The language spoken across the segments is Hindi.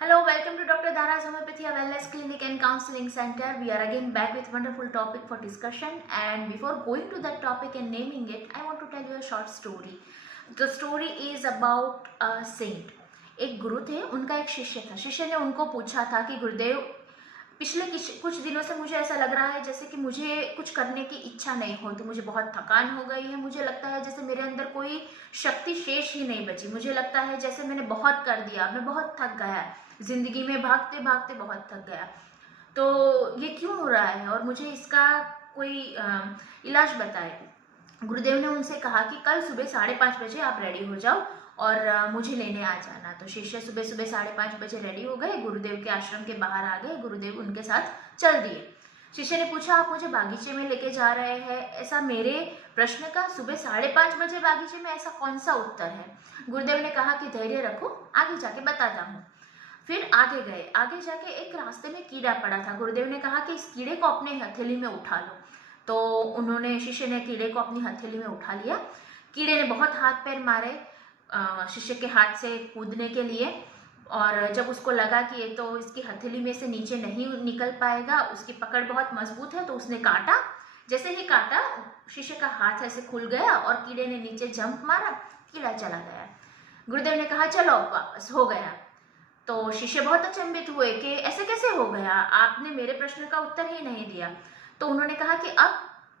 Hello, welcome to Dr. Dhara's Homeopathy Wellness Clinic and Counseling Center. We are again back with wonderful topic for discussion. And before going to that topic and naming it, I want to tell you a short story. The story is about a saint. एक गुरु थे, उनका एक शिष्य था. शिष्य ने उनको पूछा था कि गुरुदेव, पिछले कुछ दिनों से मुझे ऐसा लग रहा है जैसे कि मुझे कुछ करने की इच्छा नहीं होती, मुझे बहुत थकान हो गई है, मुझे लगता है जैसे मेरे अंदर कोई शक्ति शेष ही नहीं बची, मुझे लगता है जैसे मैंने बहुत कर दिया, मैं बहुत थक गया, जिंदगी में भागते भागते बहुत थक गया. तो ये क्यों हो रहा है और मुझे इसका कोई इलाज बताए. गुरुदेव ने उनसे कहा कि कल सुबह 5:30 बजे आप रेडी हो जाओ और मुझे लेने आ जाना. तो शिष्य सुबह सुबह 5:30 बजे रेडी हो गए, गुरुदेव के आश्रम के बाहर आ गए, गुरुदेव उनके साथ चल दिए. शिष्य ने पूछा, आप मुझे बागीचे में लेके जा रहे हैं, ऐसा मेरे प्रश्न का सुबह 5:30 बजे बागीचे में ऐसा कौन सा उत्तर है. गुरुदेव ने कहा कि धैर्य रखो, आगे जाके बताता हूँ. फिर आगे गए, आगे जाके एक रास्ते में कीड़ा पड़ा था. गुरुदेव ने कहा कि इस कीड़े को अपने हथेली में उठा लो. तो उन्होंने, शिष्य ने कीड़े को अपनी हथेली में उठा लिया. कीड़े ने बहुत हाथ पैर मारे शिष्य के हाथ से कूदने के लिए, और जब उसको लगा कि ये तो इसकी हथेली में से नीचे नहीं निकल पाएगा, उसकी पकड़ बहुत मजबूत है, तो उसने काटा. जैसे ही काटा, शिष्य का हाथ ऐसे खुल गया और कीड़े ने नीचे जंप मारा, कीड़ा चला गया. गुरुदेव ने कहा चलो वापस, हो गया. तो शिष्य बहुत अचंभित हुए कि ऐसे कैसे हो गया, आपने मेरे प्रश्न का उत्तर ही नहीं दिया. तो उन्होंने कहा कि अब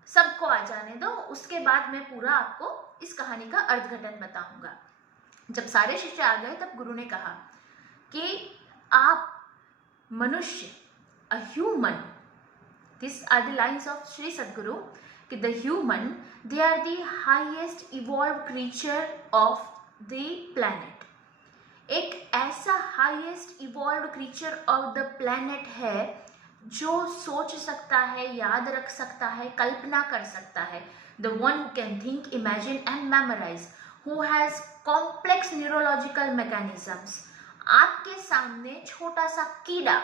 सबको आ जाने दो, उसके बाद मैं पूरा आपको इस कहानी का अर्थघटन बताऊंगा. जब सारे शिष्य आ गए तब गुरु ने कहा कि आप मनुष्य, a human, this are the lines of Shri Sadhguru, कि the human, they are the highest evolve creature of the planet. एक ऐसा highest evolve creature of the planet है जो सोच सकता है, याद रख सकता है, कल्पना कर सकता है. The one who can think, imagine and memorise, who has complex neurological mechanisms. आपके सामने छोटा सा कीड़ा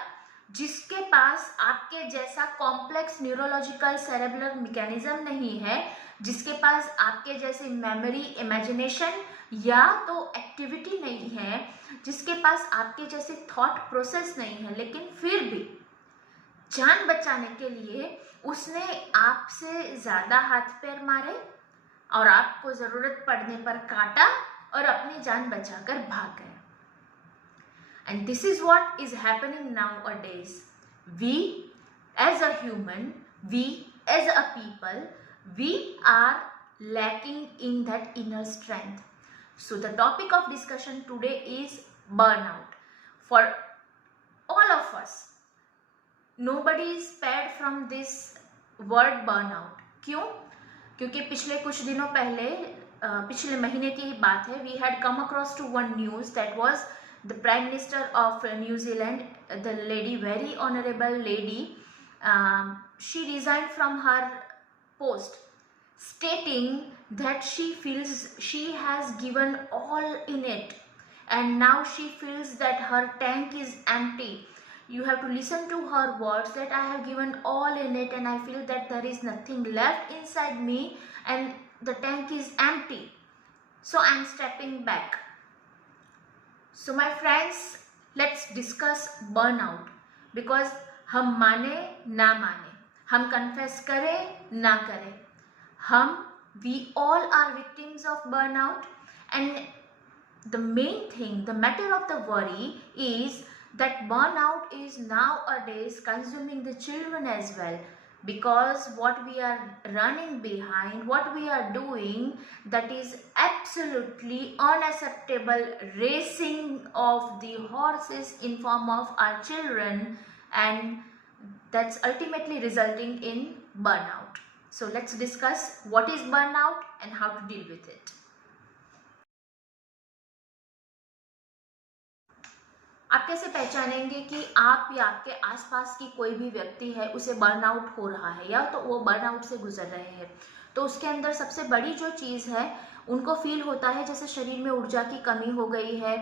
जिसके पास आपके जैसा कॉम्प्लेक्स न्यूरोलॉजिकल सेरेब्रल मैकेनिज्म नहीं है, जिसके पास आपके जैसे मेमोरी, इमेजिनेशन या तो एक्टिविटी नहीं है, जिसके पास आपके जैसे थॉट प्रोसेस नहीं है, लेकिन फिर भी जान बचाने के लिए उसने आपसे ज्यादा हाथ पैर मारे और आपको जरूरत पड़ने पर काटा और अपनी जान बचाकर भाग गया. And this is what is happening nowadays. We as a human, we as a people, we are lacking in that inner strength. So the topic of discussion today is burnout. For all of us, nobody is spared from this word burnout. क्यों? क्योंकि पिछले कुछ दिनों पहले, पिछले महीने की बात है, we had come across to one news that was the Prime Minister of New Zealand, the lady, very honorable lady, she resigned from her post, stating that she feels she has given all in it and now she feels that her tank is empty. You have to listen to her words, that I have given all in it and I feel that there is nothing left inside me and the tank is empty, so I am stepping back. So my friends, let's discuss burnout, because हम माने ना माने, हम confess करें ना करें, we all are victims of burnout. And the main thing, the matter of the worry is that burnout is nowadays consuming the children as well, because what we are running behind, what we are doing, that is absolutely unacceptable, racing of the horses in form of our children, and that's ultimately resulting in burnout. So let's discuss what is burnout and how to deal with it. आप कैसे पहचानेंगे कि आप या आपके आसपास की कोई भी व्यक्ति है उसे बर्नआउट हो रहा है या तो वो बर्नआउट से गुजर रहे हैं? तो उसके अंदर सबसे बड़ी जो चीज़ है, उनको फील होता है जैसे शरीर में ऊर्जा की कमी हो गई है.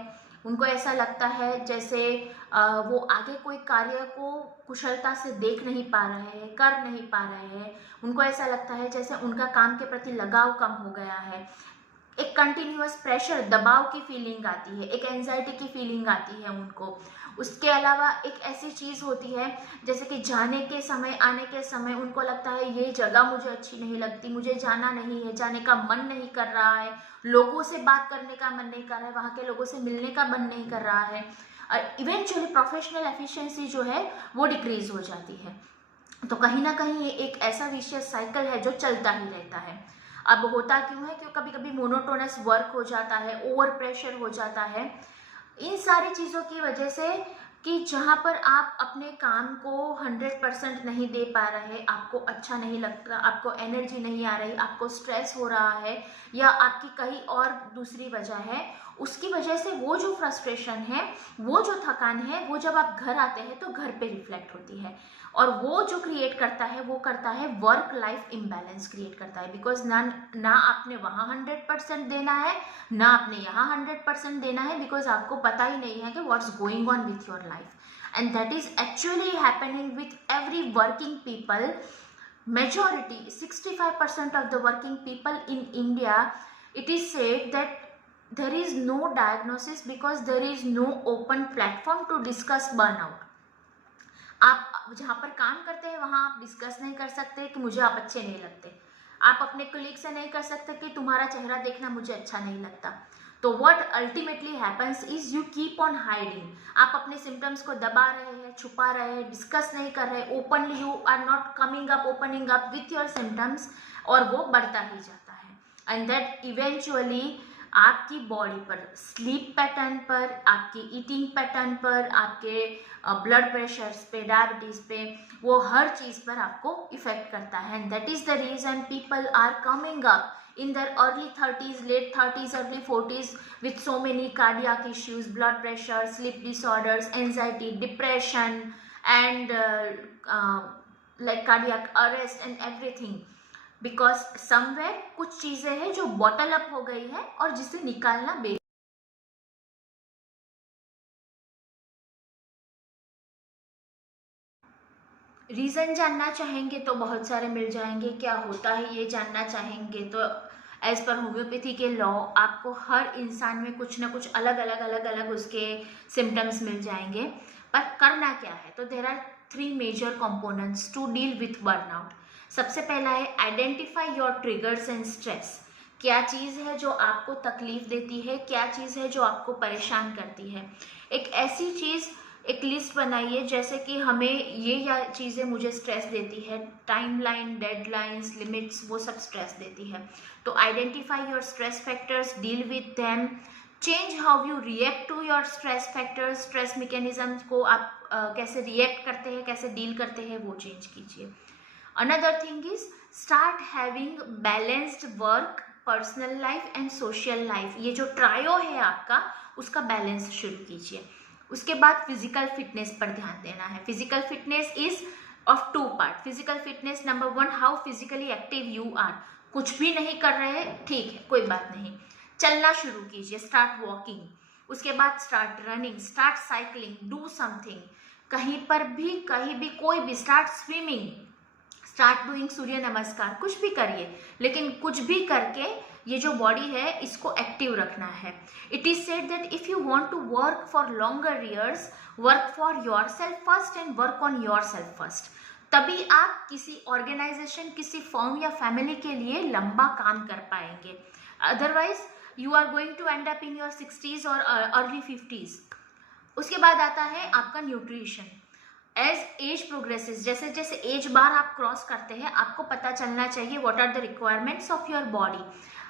उनको ऐसा लगता है जैसे वो आगे कोई कार्य को कुशलता से देख नहीं पा रहे हैं, कर नहीं पा रहे हैं. उनको ऐसा लगता है जैसे उनका काम के प्रति लगाव कम हो गया है. एक कंटिन्यूअस प्रेशर, दबाव की फीलिंग आती है, एक एंजाइटी की फीलिंग आती है. उसके अलावा एक ऐसी चीज़ होती है जैसे कि जाने के समय, आने के समय उनको लगता है ये जगह मुझे अच्छी नहीं लगती, मुझे जाना नहीं है, जाने का मन नहीं कर रहा है, लोगों से बात करने का मन नहीं कर रहा है, वहाँ के लोगों से मिलने का मन नहीं कर रहा है। इवेंचुअली प्रोफेशनल एफिशिएंसी जो है वो डिक्रीज हो जाती है। तो कहीं ना कहीं ये एक ऐसा विशियस साइकिल है जो चलता ही रहता है। अब होता क्यों है, क्योंकि कभी कभी मोनोटोनस वर्क हो जाता है, ओवर प्रेशर हो जाता है, इन सारी चीज़ों की वजह से कि जहाँ पर आप अपने काम को 100% नहीं दे पा रहे, आपको अच्छा नहीं लगता, आपको एनर्जी नहीं आ रही, आपको स्ट्रेस हो रहा है या आपकी कहीं और दूसरी वजह है, उसकी वजह से वो जो फ्रस्ट्रेशन है, वो जो थकान है, वो जब आप घर आते हैं तो घर पे रिफ्लेक्ट होती है। और वो जो क्रिएट करता है वो करता है वर्क लाइफ इम्बैलेंस क्रिएट करता है। बिकॉज ना आपने वहाँ 100% देना है, ना आपने यहाँ 100% देना है, बिकॉज आपको पता ही नहीं है कि what's going on with your life. And that is actually happening with every working people. Majority 65% of the working people in India, it is said that there is no diagnosis because there is no open platform to discuss burnout. आप जहाँ पर काम करते हैं वहाँ आप डिस्कस नहीं कर सकते कि मुझे आप अच्छे नहीं लगते, आप अपने कोलीग से नहीं कर सकते कि तुम्हारा चेहरा देखना मुझे अच्छा नहीं लगता। तो what ultimately happens is you keep on hiding, आप अपने सिम्टम्स को दबा रहे हैं, छुपा रहे हैं, डिस्कस नहीं कर रहे, openly you are not coming up, opening up with your symptoms, और वो बढ़ता ही जाता है। एंड दैट इवेंचुअली आपकी बॉडी पर, स्लीप पैटर्न पर, आपकी ईटिंग पैटर्न पर, आपके ब्लड प्रेशर्स पे, डायबिटीज पे, वो हर चीज़ पर आपको इफेक्ट करता है। And that is the reason people are coming up in their early 30s, late 30s, early 40s with so many cardiac issues, blood pressure, sleep disorders, anxiety, depression, and like cardiac arrest and everything, because somewhere कुछ चीज़ें हैं जो बॉटल अप हो गई है और जिसे निकालना रीज़न जानना चाहेंगे तो बहुत सारे मिल जाएंगे, क्या होता है ये जानना चाहेंगे तो एज पर होम्योपैथी के लॉ आपको हर इंसान में कुछ ना कुछ अलग अलग उसके सिम्टम्स मिल जाएंगे। पर करना क्या है, तो there are 3 major components to deal with burnout. सबसे पहला है identify your triggers and stress. क्या चीज़ है जो आपको तकलीफ देती है, क्या चीज़ है जो आपको परेशान करती है। एक ऐसी चीज़, एक लिस्ट बनाइए जैसे कि हमें ये या चीज़ें मुझे स्ट्रेस देती है, टाइमलाइन, डेडलाइंस, लिमिट्स, वो सब स्ट्रेस देती है। तो identify your stress factors, deal with them, change how you react to your stress factors, stress mechanism को आप कैसे रिएक्ट करते हैं, कैसे डील करते हैं, वो चेंज कीजिए। Another thing is start having balanced work, personal life and social life. ये जो ट्रायो है आपका, उसका बैलेंस शुरू कीजिए। उसके बाद फिजिकल फिटनेस पर ध्यान देना है। Physical fitness is of 2 part. Physical fitness number 1, how physically active you are. कुछ भी नहीं कर रहे, ठीक है, कोई बात नहीं, चलना शुरू कीजिए, स्टार्ट वॉकिंग। उसके बाद start running, start cycling, do something, कहीं पर भी, कहीं भी, कोई भी, स्टार्ट स्विमिंग, स्टार्ट डूइंग सूर्य नमस्कार, कुछ भी करिए, लेकिन कुछ भी करके ये जो बॉडी है इसको एक्टिव रखना है। It is said that if you want to work for longer years, work for your self first and work on your self first. तभी आप किसी ऑर्गेनाइजेशन, किसी फर्म या फैमिली के लिए लंबा काम कर पाएंगे। Otherwise you are going to end up in your 60s और अर्ली 50s। उसके बाद आता है आपका न्यूट्रिशन। एज एज प्रोग्रेसेस, जैसे जैसे एज बार आप क्रॉस करते हैं, आपको पता चलना चाहिए what are the requirements of your body.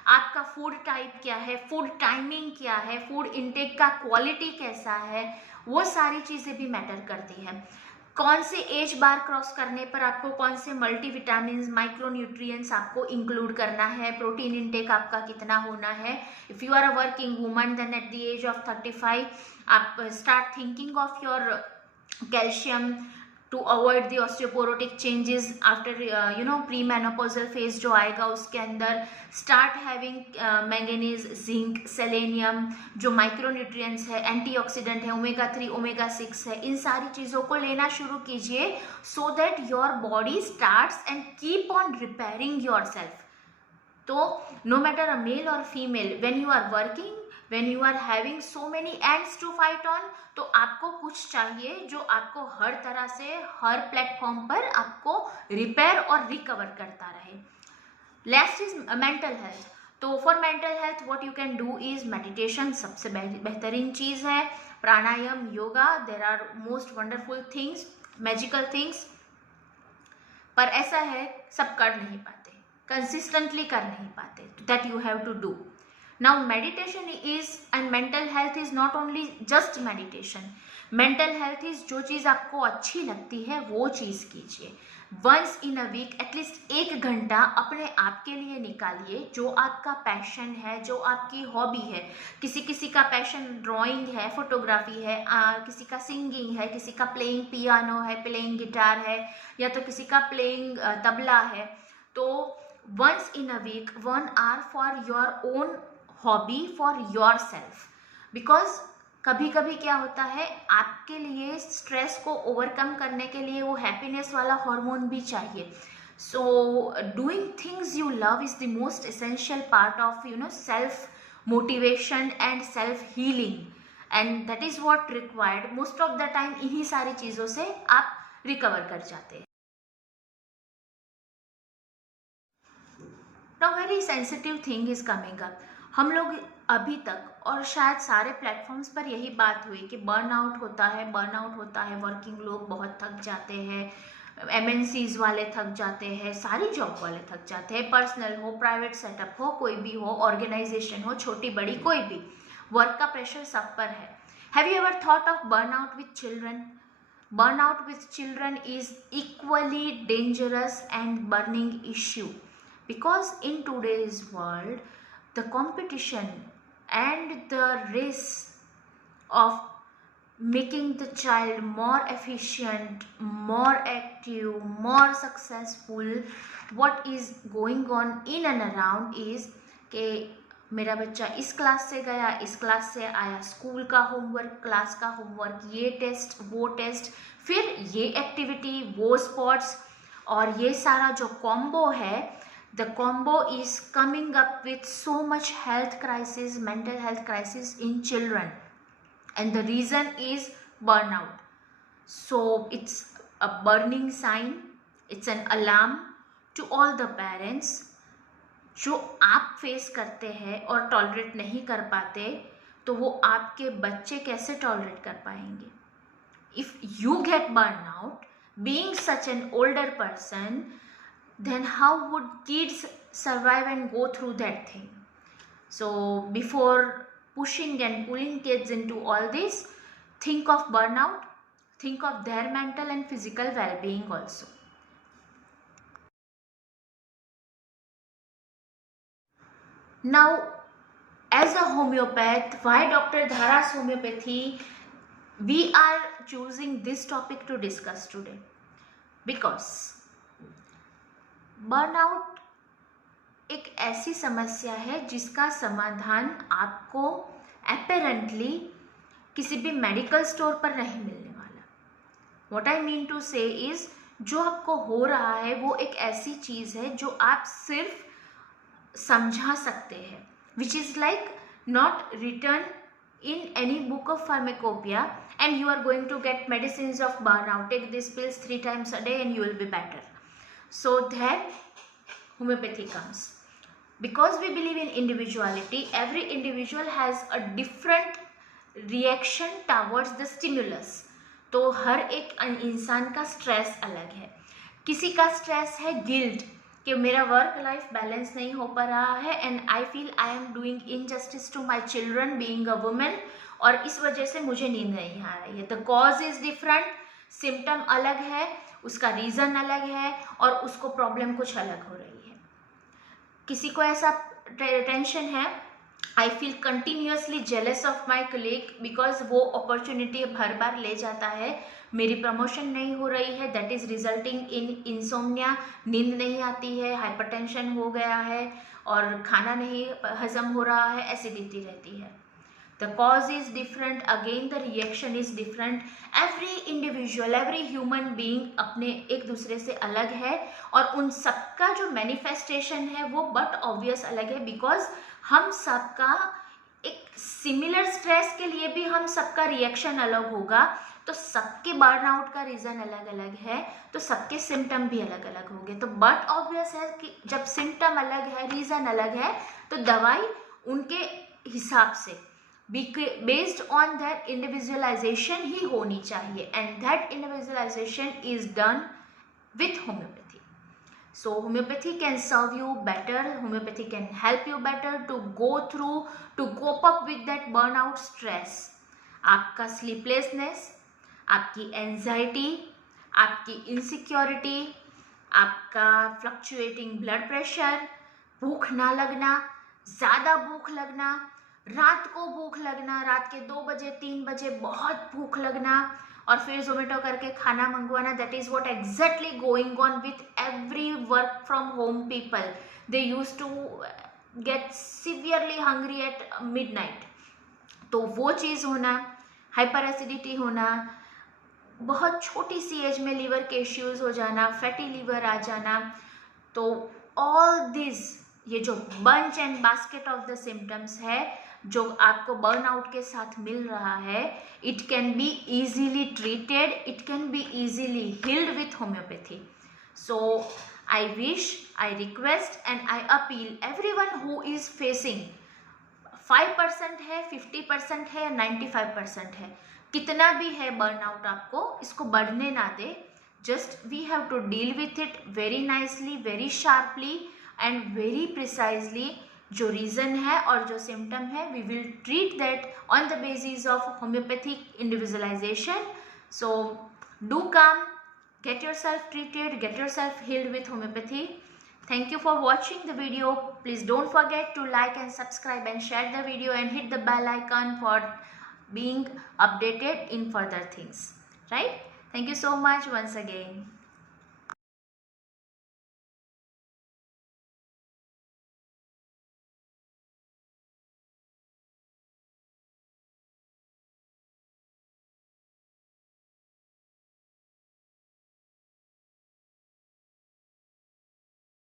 आपका फूड टाइप क्या है, फूड टाइमिंग क्या है, फूड इनटेक का क्वालिटी कैसा है, वो सारी चीज़ें भी मैटर करती है। कौन से एज बार क्रॉस करने पर आपको कौन से मल्टीविटामिन्स, माइक्रोन्यूट्रिएंट्स आपको इंक्लूड करना है, प्रोटीन इनटेक आपका कितना होना है। If you are a working woman, then at the age of 35 आप start thinking of your calcium to avoid the osteoporotic changes after premenopausal phase जो आएगा उसके अंदर। Start having manganese, zinc, selenium, जो माइक्रोन्यूट्रिएंट्स है, एंटीऑक्सीडेंट है, ओमेगा 3, ओमेगा 6 है, इन सारी चीज़ों को लेना शुरू कीजिए so that your body starts and keep on repairing your self. तो नो मैटर अ मेल और female, when you are working, when you are having so many ends to fight on, तो आपको कुछ चाहिए जो आपको हर तरह से हर प्लेटफॉर्म पर आपको रिपेयर और रिकवर करता रहे. Last is mental health. तो for mental health what you can do is meditation. सबसे बेहतरीन चीज़ है. Pranayama, yoga, there are most wonderful things, magical things. पर ऐसा है सब कर नहीं पाते, कंसिस्टेंटली कर नहीं पाते. That you have to do. Now meditation is and mental health is not only just meditation. Mental health is जो चीज़ आपको अच्छी लगती है वो चीज़ कीजिए. Once in a week at least 1 घंटा अपने आप के लिए निकालिए. जो आपका पैशन है, जो आपकी हॉबी है. किसी का पैशन ड्राइंग है, फोटोग्राफी है, किसी का सिंगिंग है, किसी का प्लेइंग पियानो है, प्लेइंग गिटार है, या तो किसी का प्लेइंग तबला है. तो once in a week 1 hour for your own hobby, for your self. Because कभी कभी क्या होता है, आपके लिए स्ट्रेस को ओवरकम करने के लिए वो हैप्पीनेस वाला हार्मोन भी चाहिए. So doing things you love is the most essential part of self motivation and self healing, and that is what required. Most of the time इन्हीं सारी चीज़ों से आप रिकवर कर जाते हैं. Now very sensitive thing is coming up. हम लोग अभी तक और शायद सारे प्लेटफॉर्म्स पर यही बात हुई कि बर्नआउट होता है, बर्नआउट होता है. वर्किंग लोग बहुत थक जाते हैं, MNCs वाले थक जाते हैं, सारी जॉब वाले थक जाते हैं. पर्सनल हो, प्राइवेट सेटअप हो, कोई भी हो, ऑर्गेनाइजेशन हो, छोटी बड़ी कोई भी, वर्क का प्रेशर सब पर है. Have you ever thought of burnout with children? Burnout with children is equally dangerous and burning issue, because in today's world the competition and the race of making the child more efficient, more active, more successful, what is going on in and around is कि मेरा बच्चा इस क्लास से गया, इस क्लास से आया, स्कूल का होमवर्क, क्लास का होमवर्क, ये टेस्ट, वो टेस्ट, फिर ये एक्टिविटी, वो स्पोर्ट्स, और ये सारा जो कॉम्बो है, the combo is coming up with so much health crisis, mental health crisis in children, and the reason is burnout. So it's a burning sign, it's an alarm to all the parents. जो आप फेस करते हैं और टॉलरेट नहीं कर पाते, तो वो आपके बच्चे कैसे टॉलरेट कर पाएंगे? If you get burn out being such an older person, then how would kids survive and go through that thing? So before pushing and pulling kids into all this, think of burnout, think of their mental and physical well-being also. Now, as a homeopath, why Dr. Dhara's homeopathy we are choosing this topic to discuss today? Because burnout एक ऐसी समस्या है जिसका समाधान आपको अपेरेंटली किसी भी मेडिकल स्टोर पर नहीं मिलने वाला. व्हाट आई मीन टू से इज, जो आपको हो रहा है वो एक ऐसी चीज़ है जो आप सिर्फ समझा सकते हैं, which is like not return in any book of pharmacopoeia, and you are going to get medicines of burnout. Take these pills 3 times a day and you will be better. So then homeopathy comes. Because we believe in individuality, every individual has a different reaction towards the stimulus. तो हर एक इंसान का स्ट्रेस अलग है. किसी का स्ट्रेस है गिल्ट, कि मेरा वर्क लाइफ बैलेंस नहीं हो पा रहा है and I feel I am doing injustice to my children being a women, और इस वजह से मुझे नींद नहीं आ रही है. The cause is different, symptom अलग है, उसका रीज़न अलग है, और उसको प्रॉब्लम कुछ अलग हो रही है. किसी को ऐसा टेंशन है, I feel continuously jealous of my colleague because वो अपॉर्चुनिटी हर बार ले जाता है, मेरी प्रमोशन नहीं हो रही है, that is resulting in insomnia, नींद नहीं आती है, हाइपरटेंशन हो गया है और खाना नहीं हजम हो रहा है, एसिडिटी रहती है. The cause is different, again the reaction is different. Every individual, every human being अपने एक दूसरे से अलग है, और उन सबका जो मैनिफेस्टेशन है वो बट ऑब्वियस अलग है, बिकॉज हम सबका एक सिमिलर स्ट्रेस के लिए भी हम सबका रिएक्शन अलग होगा, तो सबके बर्नआउट का रीज़न अलग अलग है, तो सबके सिम्टम भी अलग अलग होंगे। तो बट ऑब्वियस है कि जब सिम्टम अलग है, रीज़न अलग है, तो दवाई उनके हिसाब से बेस्ड ऑन दैट इंडिविजुअलाइजेशन ही होनी चाहिए, and that individualisation is done with homeopathy. So homeopathy can serve you better, homeopathy can help you better to go through, to cope up with that burnout stress. आपका sleeplessness, आपकी anxiety, आपकी insecurity, आपका fluctuating blood pressure, भूख ना लगना, ज़्यादा भूख लगना, रात को भूख लगना, रात के 2 बजे 3 बजे बहुत भूख लगना और फिर जोमेटो करके खाना मंगवाना, that is what exactly going on with every work from home people. They use to get severely hungry at midnight. तो वो चीज़ होना, हाइपर एसिडिटी होना, बहुत छोटी सी एज में लीवर के इश्यूज हो जाना, फैटी लीवर आ जाना, तो ऑल दिस, ये जो bunch and basket of the symptoms है जो आपको बर्नआउट के साथ मिल रहा है, it can be easily treated, it can be easily healed with homeopathy. So I wish, I request and I appeal everyone who is facing 5% है, 50% है, 95% है, कितना भी है बर्नआउट, आपको इसको बढ़ने ना दे. Just we have to deal with it very nicely, very sharply and very precisely. जो रीज़न है और जो सिम्टम है, we will treat that on the basis of homeopathic individualisation. So do come, get yourself treated, get yourself healed with homeopathy. Thank you for watching the video. Please don't forget to like and subscribe and share the video and hit the bell icon for being updated in further things, right? Thank you so much once again.